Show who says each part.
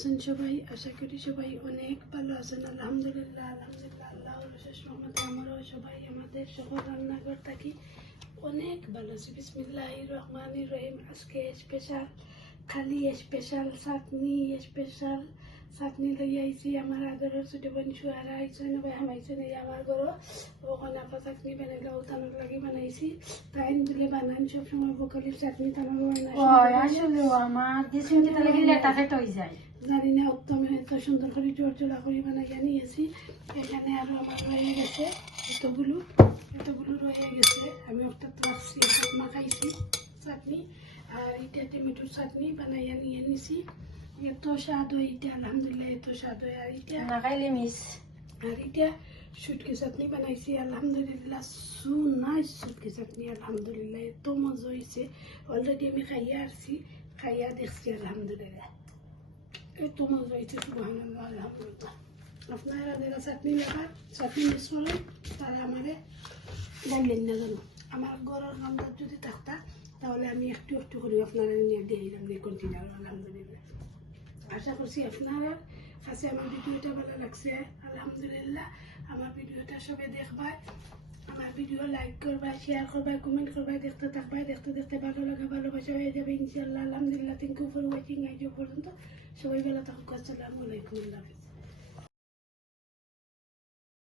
Speaker 1: আছেন সবাই? আশা করি সবাই অনেক ভালো আছেন। আলহামদুলিল্লাহ আলহামদুলিল্লাহ, আল্লাহ রশেষ মোহাম্মদ আমরাও সবাই আমাদের সহ রান্নাঘর থাকি। অনেক ভালো আছি। বিসমিল্লাহ রহমান রহিম। আজকে স্পেশাল খালি স্পেশাল চাটনি স্পেশাল চাটনি লই আইছি আমার আগরের ছোট বোন শুয়ারা আইছে নবাই হামাইছে নাই আমার ঘর ওখানে আপা চাটনি বানাইলে উতানোর লাগি বানাইছি। তাই দিলে বানান সবসময় বকলির চাটনি তানোর
Speaker 2: ওই আসলে আমার ডিসমিতে তাহলে কি লেটা ফেট যায়।
Speaker 1: জানি না উত্তম এত সুন্দর করে জোর জোড়া করে বানাইয়া নিয়েছি। এখানে আরও আমার রয়ে গেছে এতগুলো এতগুলো রয়ে গেছে। আমি একটা রাখছি মাখাইছি চাটনি আর এটা টমেটোর চাটনি বানাইয়া নিয়ে নিছি। এত স্বাদ হয় এটা আলহামদুলিল্লাহ এত স্বাদ হয় আর এটা
Speaker 2: না খাইলে মিস
Speaker 1: আর এটা শুটকি চাটনি বানাইছি আলহামদুলিল্লাহ সু নাইস শুটকি চাটনি আলহামদুলিল্লাহ এত মজা হয়েছে অলরেডি আমি খাইয়া আসছি খাইয়া দেখছি আলহামদুলিল্লাহ এত মজা হয়েছে সুবহানাল্লাহ আলহামদুলিল্লাহ আপনারা যারা চাটনি লাগার চাটনি মিস করেন তারা আমারে জানলেন না জানো আমার ঘরের নামদার যদি থাকতা তাহলে আমি একটু একটু করে আপনারা নিয়ে দিয়ে দিলাম কন্টিনিউ আলহামদুলিল্লাহ আশা করছি আপনারা কাছে আমার ভিডিওটা ভালো লাগছে। আলহামদুলিল্লাহ, আমার ভিডিওটা সবাই দেখবা। আমার ভিডিও লাইক করবা শেয়ার করবা কমেন্ট করবা, দেখতে থাকবা, দেখতে দেখতে ভালো লাগা, ভালোবাসা হয়ে যাবে ইনশাল্লাহ আলহামদুলিল্লাহ থ্যাংক ইউ ফর ওয়াচিং আইডিও পর্যন্ত। সবাই ভালো থাকুক, আসসালামু আলাইকুম, আল্লাহ।